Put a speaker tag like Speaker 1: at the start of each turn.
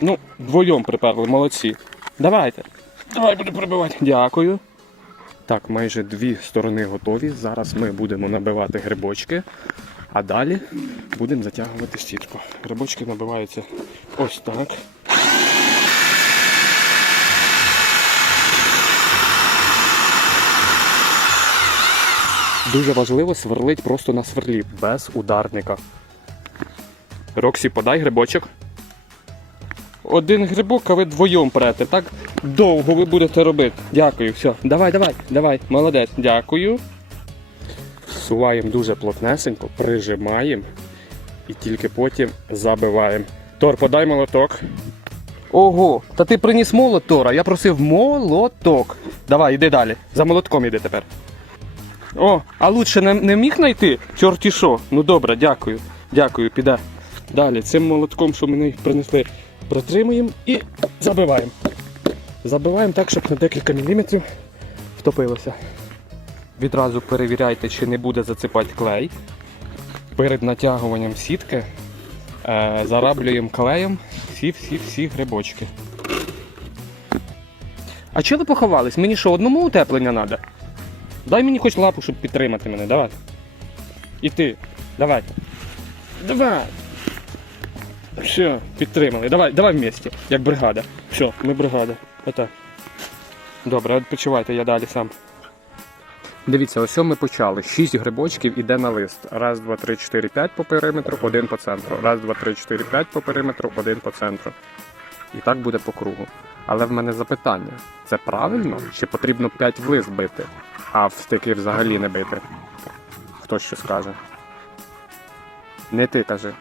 Speaker 1: Ну, вдвоєм приперли, молодці. Давайте. Давай буду прибивати. Дякую. Так, майже дві сторони готові. Зараз ми будемо набивати грибочки, а далі будемо затягувати сітку. Грибочки набиваються ось так. Дуже важливо сверлить просто на сверлі, без ударника. Роксі, подай грибочок. Один грибок, а ви двоєм прете. Так довго ви будете робити. Дякую, все. Давай, давай, давай, молодець, дякую. Суваємо дуже плотнесенько, прижимаємо і тільки потім забиваємо. Тор, подай молоток. Ого, та ти приніс молот, Тора, я просив молоток. Давай, іди далі. За молотком іди тепер. О, а лучше не, не міг знайти? Чорті що? Ну добре, дякую. Дякую, піде. Далі, цим молотком, що мені принесли, протримуємо і забиваємо. Забиваємо так, щоб на декілька міліметрів втопилося. Відразу перевіряйте, чи не буде зацепати клей. Перед натягуванням сітки е, зараблюємо клеєм всі-всі-всі грибочки. А чого ви поховались? Мені що, одному утеплення треба? Дай мені хоч лапу, щоб підтримати мене, давай. І ти. Давай. Давай. Все, підтримали. Давай, давай вместе, як бригада. Все, ми бригада. Отак. Добре, відпочивайте, я далі сам. Дивіться, ось ми почали. Шість грибочків іде на лист. Раз, два, три, чотири, п'ять по периметру, один по центру. Раз, два, три, чотири, п'ять по периметру, один по центру. І так буде по кругу. Але в мене запитання: це правильно? Чи потрібно 5 в лист бити, а в стики взагалі не бити? Хто що скаже? Не ти кажи.